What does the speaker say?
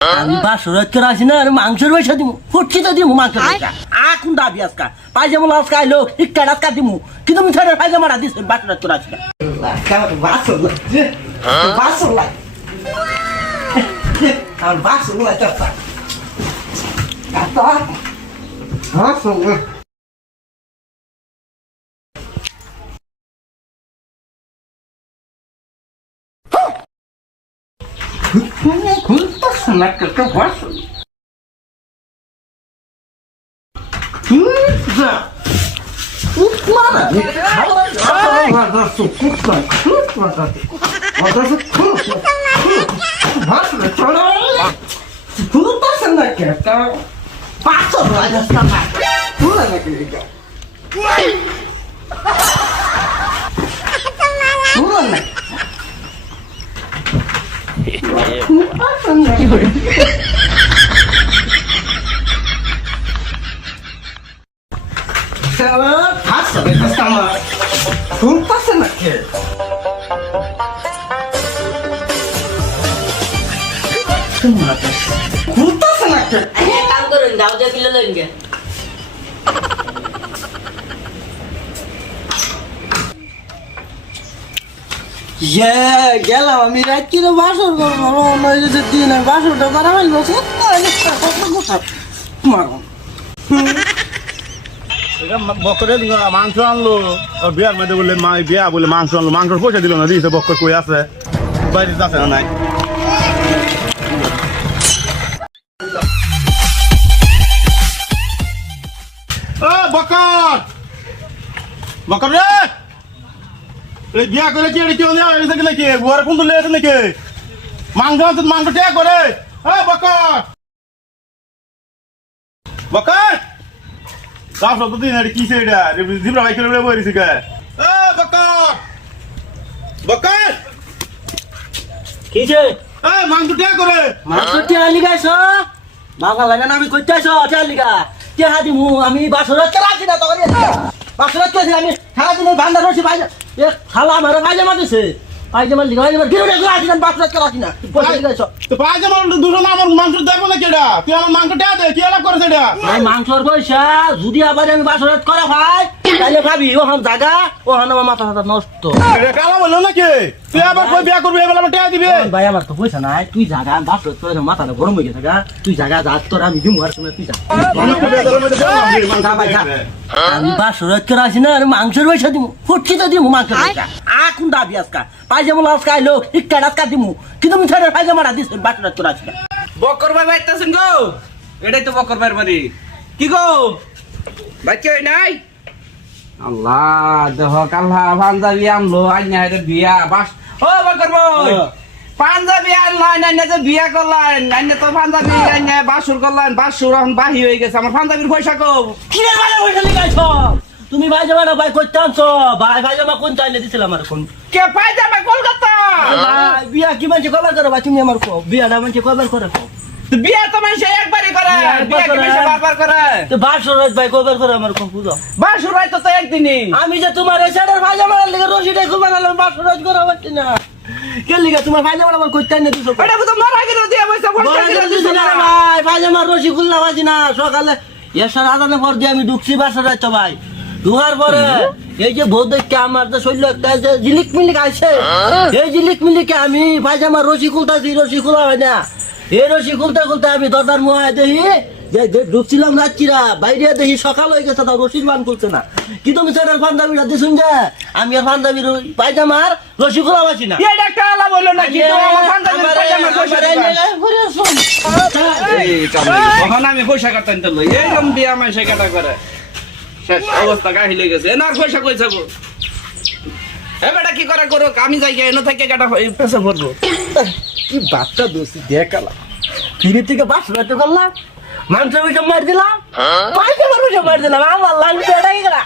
আমি বাসরাত করে আসি না আর মাংসের পয়সা দিব ফুটছি তো দিব মাংসের পয়সা এখন দাবি আজকা পাইজামা আজকা আইলো ইটকা রাজকা দিব কিন্তু তুমি ছেড়ে পাইজামাটা দিস বাসরাত করে আসি না আমার বাসর চাপা काम करून जाऊ द्या किलो लावून घ्या গেলাম আমি রাত্রিরে বাসর করবো দিন বাসরটা করা হইল বকরে মাংস আনলো বিয়ার মধ্যে বলে বিয়া বলে মাংস আনলো মাংসর পয়সা দিল না দিয়েছে বকর কই আছে বাড়িতে আছে না নাই বকর বকর রে বিয়া করে কি কেউ নেই নাকি ওর কোন লেছে নাকি মাংস আনতে মাংস ট্যাগ করে বকর বকর কাফ তো দিন আরে কিসে এটা জিবরা ভাই করে বইরিছে কে বকর বকর কিছে মাংস ট্যাগ করে মাংস টিয়া লিগাইছ বাবা লাগে না আমি কইতাইছ টিয়া লিগা টিয়া দিমু আমি বাসরাত করে আসি না তখন বাসরাত করে আমি সারা দিন ভান্ডার রসি পাই এ খালা আমার পায়জামা দিছে পায়জামা লিগা এবার গিরুড়ে করে আসি না বাসরাত করে আসি না পয়সা লিগাইছ তো পায়জামা দুজন আমার মাংস দেব না কেডা তুই আমার মাংস ট্যাগ দে কি লাভ করেছ এটা ভাই মাংসর পয়সা যদি আবার আমি বাসরাত করে ভাই তাইলে ভাবি ওখান জায়গা ওখানে আমার মাথা মাথা নষ্ট এটা কালা বললো নাকি তুই আবার কই বিয়া করবি এবেলা আমার ট্যাগ দিবে ভাই আমার তো পয়সা নাই তুই জায়গা বাসরাত করে মাথাটা গরম হয়ে গেছে তুই জায়গা যা তোর আমি দিমু আর সময় তুই যা আমি বাসরাত করে আসি না আর মাংসের পয়সা দিমু ফুটছি তো দিমু মাংসের পয়সা এখন দাবি আজকা পাইজামা আজকা আইলো ইটকা রাজকা দিমু কিন্তু তুমি ছেড়ে পাইজামাটা দিস বাসরাত করে আসি না বকর ভাই বাইতেছেন গো এটাই তো বকর ভাইয়ের বাড়ি কি গো বাচ্চা নাই আল্লাহ দেহ কাল্লা পাঞ্জাবি আনলো আইনা এটা বিয়া বাস ও বকর ভাই পাঞ্জাবি আনলাইন আইনা যে বিয়া করলেন আইনা তো পাঞ্জাবি আইনা বাসুর করলেন বাসুর এখন বাহি হয়ে গেছে আমার পাঞ্জাবির পয়সা কো কি রে ভাই পয়সা লিগাইছ তুমি পাইজামাটা ভাই কইতে আনছো ভাই পাইজামা কোন চাইলে দিছিলাম আর কোন কে পায়জামা কলকাতা ভাই বিয়া কি মানছে কবার করো ভাই তুমি আমার কো বিয়াটা মানছে কবার করে কো বিয়া তো মানুষ একবারই করে বিয়া কি মানুষ বারবার করে তো বাসরাত ভাই কবার করে আমার কো বুঝো বাসুর ভাই তো একদিনই আমি যে তোমার এই সাইডের পায়জামার লিগে রশিটা খুব বানালাম বাসরাত করা হচ্ছে না কে লিগে তোমার পায়জামা আমার কইতে না দিছো এটা তো মারা গেল দিয়া পয়সা পয়সা দিছো না ভাই পায়জামার রশি খুলনা বাজি না সকালে এসার আদানে পর দিয়ে আমি ঢুকছি বাসরাত তো ভাই ঢুকার পরে এই যে ভোট দেখে আমার তো শরীর একটা যে জিলিক মিলিক আছে এই জিলিক মিলিকে আমি পায়জামার রশি খুলতাছি রশি খোলা হয় না এই রশি খুলতে খুলতে আমি দরজার মুহায় দেখি যে ঢুকছিলাম রাত্রিরা বাইরে দেখি সকাল হয়ে গেছে তাও রশির বান খুলছে না কি তুমি সেটার পাঞ্জাবিটা দিছুন যে আমি আর পাঞ্জাবির পায়জামার রশি খোলা পাচ্ছি না এটা একটা আলাপ হলো নাকি তো আমার পাঞ্জাবির পায়জামা পয়সা তখন আমি পয়সা কাটতেন তো এইরকম বিয়া আমার সে কাটা করে শেষ অবস্থা গাহিলে গেছে না পয়সা কই যাবো এবারে কি করা করো আমি যাই এনে থেকে কাটা পেছে ভরবো কি বাচ্চা দোষী দেখালাম ফিরে থেকে বাস রাতে করলাম মাংস মার দিলাম পায়জামার মার দিলাম আমার লাল বেড়াই গেলা